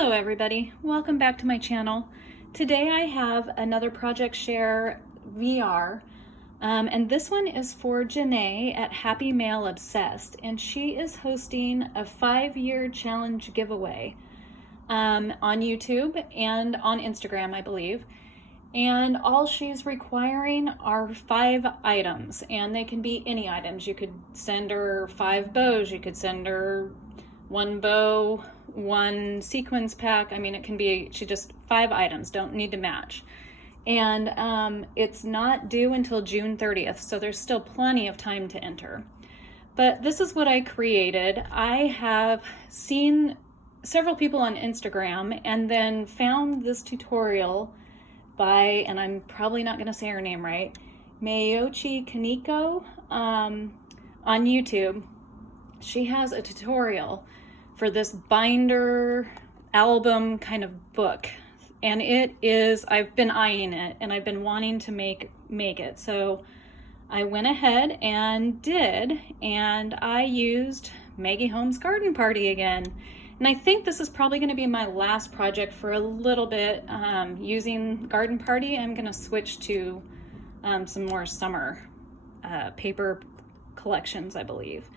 Hello everybody, welcome back to my channel. Today I have another Project Share VR, and this one is for Janae at Happymailobsessed, and she is hosting a 5-year challenge giveaway on YouTube and on Instagram, I believe. And all she's requiring are 5 items, and they can be any items. You could send her 5 bows, you could send her 1 bow, 1 sequins pack. I mean, it can be, she just 5 items, don't need to match. And it's not due until June 30th, so there's still plenty of time to enter. But this is what I created. I have seen several people on Instagram and then found this tutorial by, and I'm probably not gonna say her name right, Mayiochi Kaneko on YouTube. She has a tutorial for this binder album kind of book, and it is, I've been eyeing it and I've been wanting to make it, so I went ahead and did, and I used Maggie Holmes' Garden Party again. And I think this is probably going to be my last project for a little bit using Garden Party. I'm going to switch to some more summer paper collections, I believe.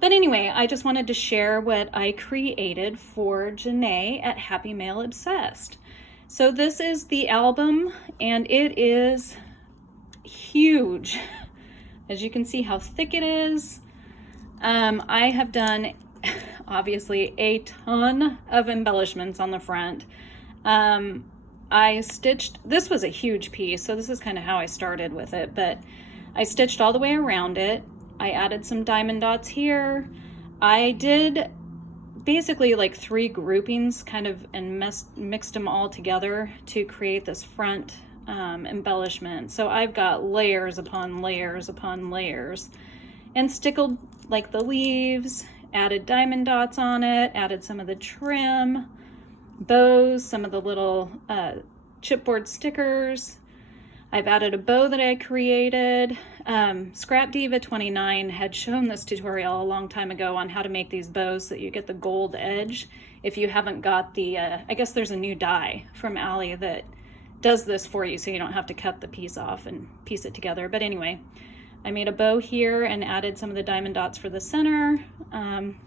But anyway, I just wanted to share what I created for Janae at Happymailobsessed. So this is the album, and it is huge. As you can see how thick it is. I have done obviously a ton of embellishments on the front. I stitched, this was a huge piece, so this is kind of how I started with it, but I stitched all the way around it. I added some diamond dots here. I did basically like 3 groupings kind of and mixed them all together to create this front embellishment. So I've got layers upon layers upon layers, and stickled like the leaves, added diamond dots on it, added some of the trim, bows, some of the little chipboard stickers. I've added a bow that I created. Scrap Diva 29 had shown this tutorial a long time ago on how to make these bows so that you get the gold edge. If you haven't got the, I guess there's a new die from Ali that does this for you so you don't have to cut the piece off and piece it together. But anyway, I made a bow here and added some of the diamond dots for the center.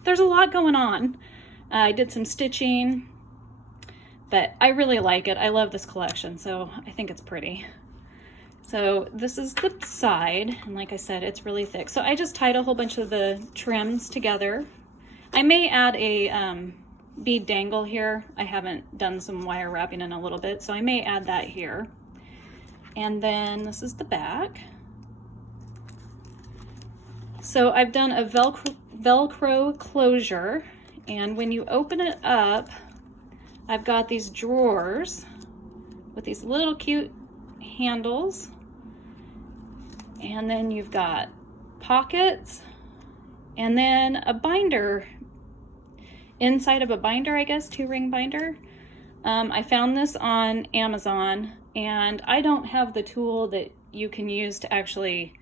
There's a lot going on. I did some stitching, but I really like it. I love this collection, so I think it's pretty. So this is the side, and like I said, it's really thick. So I just tied a whole bunch of the trims together. I may add a bead dangle here. I haven't done some wire wrapping in a little bit, so I may add that here. And then this is the back. So I've done a Velcro closure, and when you open it up, I've got these drawers with these little cute handles, and then you've got pockets, and then a binder inside of a binder, I guess, 2-ring binder. I found this on Amazon, and I don't have the tool that you can use to actually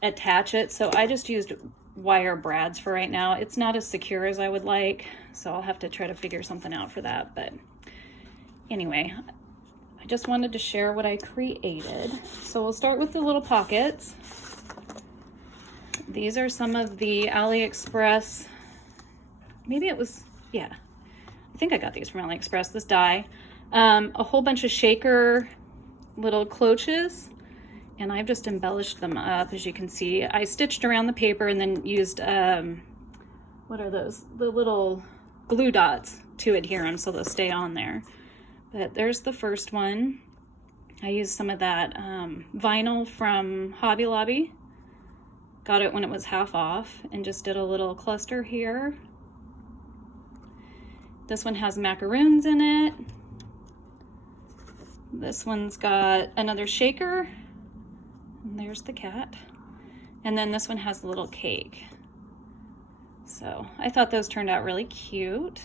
attach it, so I just used wire brads for right now. It's not as secure as I would like, so I'll have to try to figure something out for that. But anyway, I just wanted to share what I created. So we'll start with the little pockets. These are some of the AliExpress, maybe it was, yeah, I think I got these from AliExpress, this die. A whole bunch of shaker little cloches, and I've just embellished them up, as you can see. I stitched around the paper and then used, what are those? The little glue dots to adhere them so they'll stay on there. But there's the first one. I used some of that vinyl from Hobby Lobby. Got it when it was half off, and just did a little cluster here. This one has macaroons in it. This one's got another shaker. And there's the cat. And then this one has a little cake. So I thought those turned out really cute.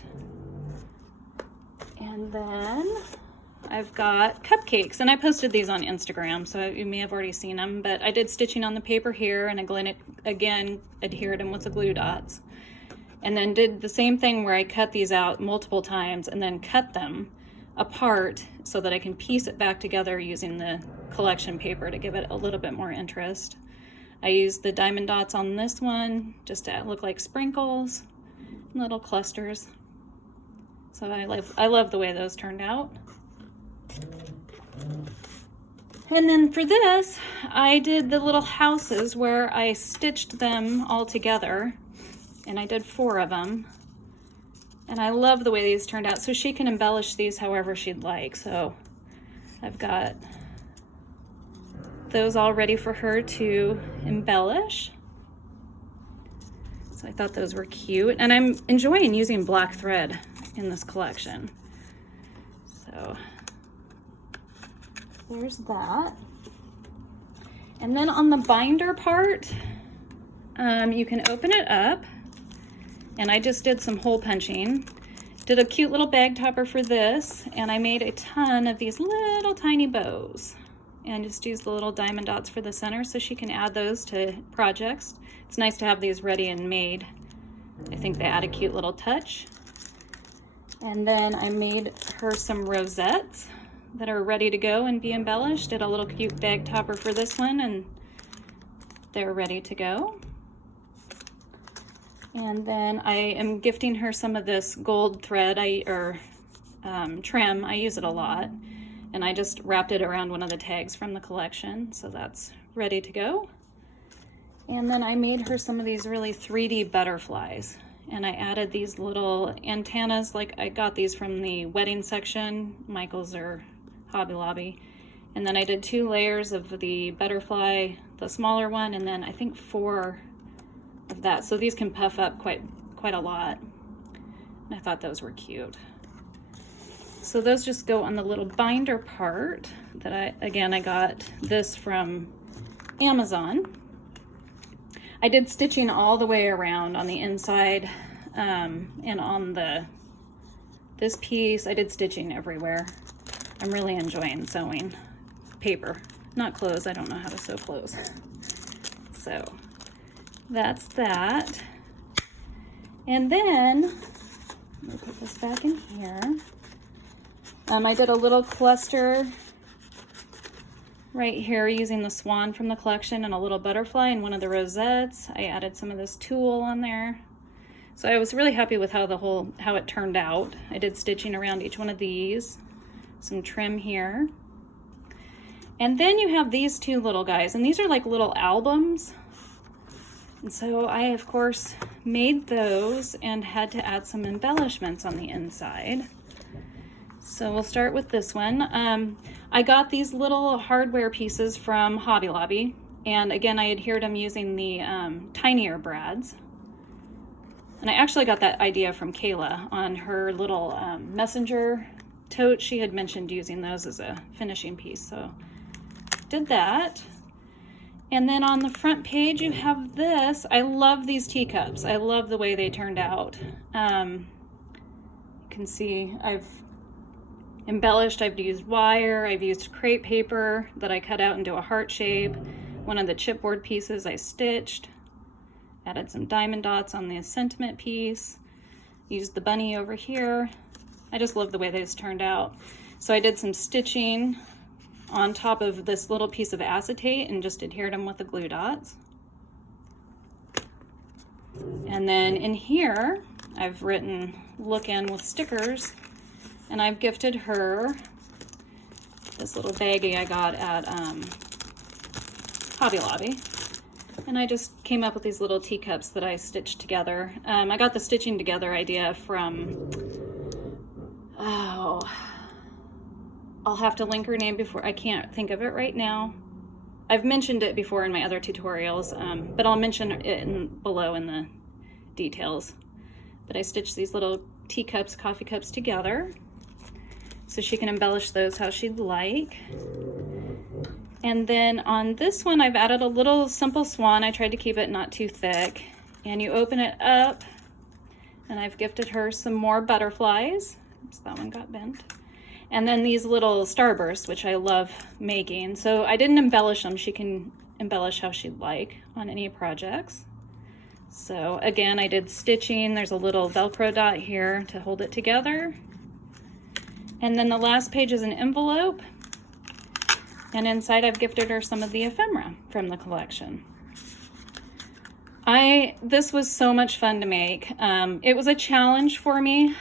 And then I've got cupcakes, and I posted these on Instagram, so you may have already seen them, but I did stitching on the paper here, and again adhered them with the glue dots. and then did the same thing where I cut these out multiple times and then cut them apart so that I can piece it back together using the collection paper to give it a little bit more interest. I used the diamond dots on this one just to look like sprinkles, little clusters. So I love the way those turned out. And then for this, I did the little houses where I stitched them all together, and I did 4 of them. And I love the way these turned out, so she can embellish these however she'd like. So I've got those all ready for her to embellish. So I thought those were cute, and I'm enjoying using black thread in this collection. So there's that. And then on the binder part, you can open it up, and I just did some hole punching. Did a cute little bag topper for this, and I made a ton of these little tiny bows, and just used the little diamond dots for the center so she can add those to projects. It's nice to have these ready and made. I think they add a cute little touch. And then I made her some rosettes that are ready to go and be embellished. Did a little cute bag topper for this one, and they're ready to go. And then I am gifting her some of this gold thread, trim. I use it a lot. And I just wrapped it around one of the tags from the collection, so that's ready to go. And then I made her some of these really 3D butterflies. And I added these little antennas, like I got these from the wedding section, Michael's or Hobby Lobby. And then I did 2 layers of the butterfly, the smaller one, and then I think 4 of that. So these can puff up quite a lot. And I thought those were cute. So those just go on the little binder part that I got this from Amazon. I did stitching all the way around on the inside, and on this piece I did stitching everywhere. I'm really enjoying sewing paper, not clothes. I don't know how to sew clothes. So that's that. And then let me put this back in here. I did a little cluster right here using the swan from the collection and a little butterfly and one of the rosettes. I added some of this tulle on there. So I was really happy with how it turned out. I did stitching around each one of these, some trim here. And then you have these 2 little guys, and these are like little albums. And so I, of course, made those and had to add some embellishments on the inside. So we'll start with this one. I got these little hardware pieces from Hobby Lobby, and again I adhered them using the tinier brads. And I actually got that idea from Kayla on her little messenger tote. She had mentioned using those as a finishing piece, so did that. And then on the front page you have this. I love these teacups. I love the way they turned out. You can see I've embellished. I've used wire, I've used crepe paper that I cut out into a heart shape. One of the chipboard pieces I stitched, added some diamond dots on the sentiment piece, used the bunny over here. I just love the way these turned out. So I did some stitching on top of this little piece of acetate and just adhered them with the glue dots. And then in here I've written "Look In" with stickers. And I've gifted her this little baggie I got at Hobby Lobby. And I just came up with these little teacups that I stitched together. I got the stitching together idea from, I'll have to link her name before, I can't think of it right now. I've mentioned it before in my other tutorials, but I'll mention it below in the details. But I stitched these little teacups, coffee cups together, so she can embellish those how she'd like. And then on this one, I've added a little simple swan. I tried to keep it not too thick. And you open it up, and I've gifted her some more butterflies. Oops, that one got bent. And then these little starbursts, which I love making. So I didn't embellish them. She can embellish how she'd like on any projects. So again, I did stitching. There's a little Velcro dot here to hold it together. And then the last page is an envelope. And inside I've gifted her some of the ephemera from the collection. This was so much fun to make. It was a challenge for me.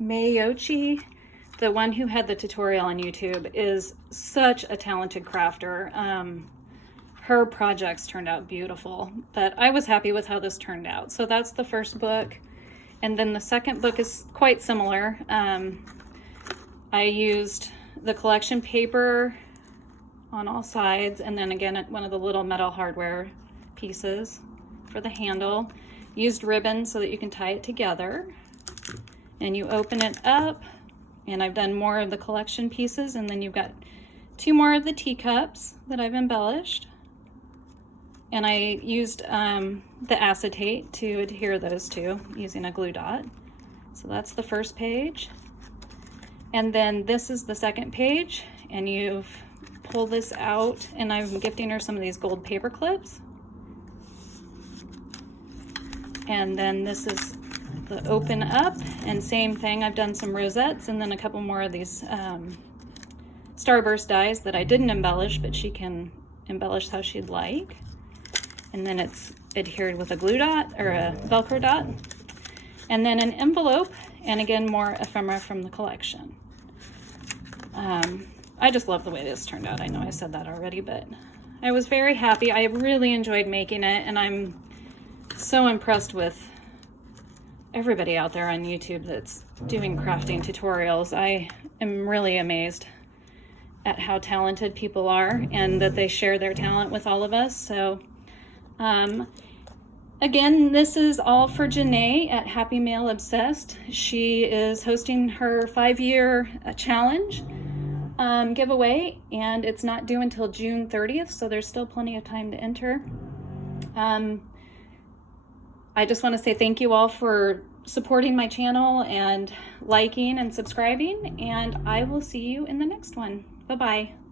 Mayiochi, the one who had the tutorial on YouTube, is such a talented crafter. Her projects turned out beautiful, but I was happy with how this turned out. So that's the first book. And then the second book is quite similar. I used the collection paper on all sides, and then again one of the little metal hardware pieces for the handle. Used ribbon so that you can tie it together. And you open it up, and I've done more of the collection pieces, and then you've got 2 more of the teacups that I've embellished. And I used the acetate to adhere those two using a glue dot. So that's the first page. And then this is the second page, and you've pulled this out, and I'm gifting her some of these gold paper clips. And then this is the open up, and same thing, I've done some rosettes and then a couple more of these starburst dies that I didn't embellish, but she can embellish how she'd like. And then it's adhered with a glue dot or a Velcro dot. And then an envelope, and again, more ephemera from the collection. I just love the way this turned out. I know I said that already, but I was very happy. I really enjoyed making it, and I'm so impressed with everybody out there on YouTube that's doing crafting tutorials. I am really amazed at how talented people are and that they share their talent with all of us. So again, this is all for Janae at Happymailobsessed. She is hosting her 5-year challenge giveaway, and it's not due until June 30th, so there's still plenty of time to enter. I just want to say thank you all for supporting my channel and liking and subscribing, and I will see you in the next one. Bye-bye.